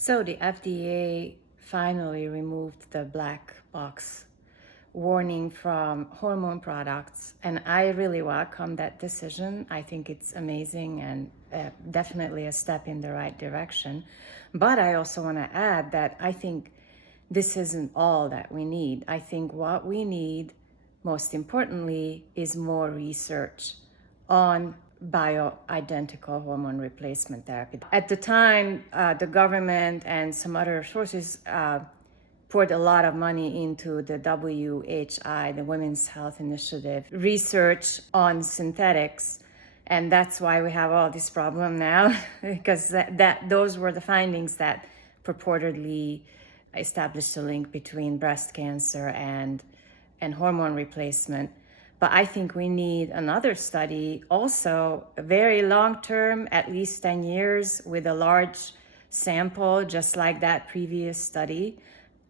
So the FDA finally removed the black box warning from hormone products, and I really welcome that decision. I think it's amazing and definitely a step in the right direction. But I also want to add that I think this isn't all that we need. I think what we need, most importantly, is more research on bioidentical hormone replacement therapy. At the time, the government and some other sources poured a lot of money into the WHI, the Women's Health Initiative, research on synthetics. And that's why we have all this problem now, because those were the findings that purportedly established a link between breast cancer and hormone replacement. But I think we need another study, also very long-term, at least 10 years, with a large sample, just like that previous study,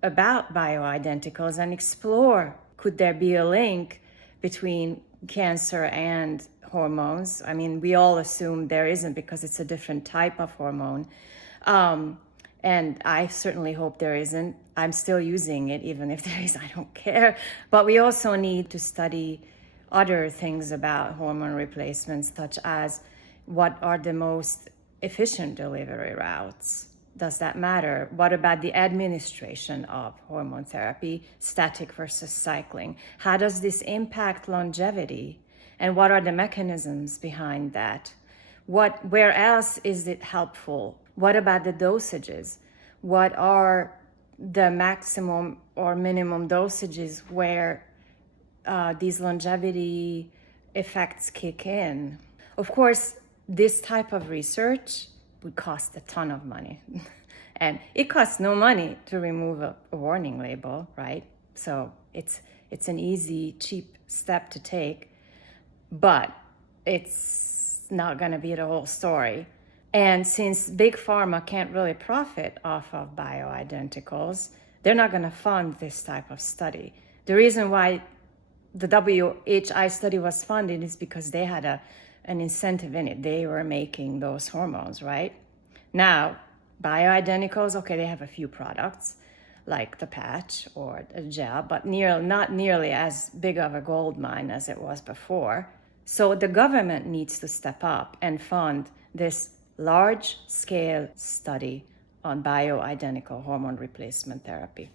about bioidenticals and explore, could there be a link between cancer and hormones? I mean, we all assume there isn't because it's a different type of hormone. And I certainly hope there isn't. I'm still using it, even if there is, I don't care. But we also need to study other things about hormone replacements, such as what are the most efficient delivery routes? Does that matter? What about the administration of hormone therapy, static versus cycling? How does this impact longevity? And what are the mechanisms behind that? Where else is it helpful? What about the dosages? What are the maximum or minimum dosages where these longevity effects kick in? Of course, this type of research would cost a ton of money. And it costs no money to remove a warning label, right? So it's an easy, cheap step to take, but it's not going to be the whole story. And since Big Pharma can't really profit off of bioidenticals, they're not going to fund this type of study. The reason why the WHI study was funded is because they had an incentive in it. They were making those hormones, right? Now, bioidenticals, okay, they have a few products like the patch or a gel, but not nearly as big of a gold mine as it was before. So the government needs to step up and fund this large-scale study on bioidentical hormone replacement therapy.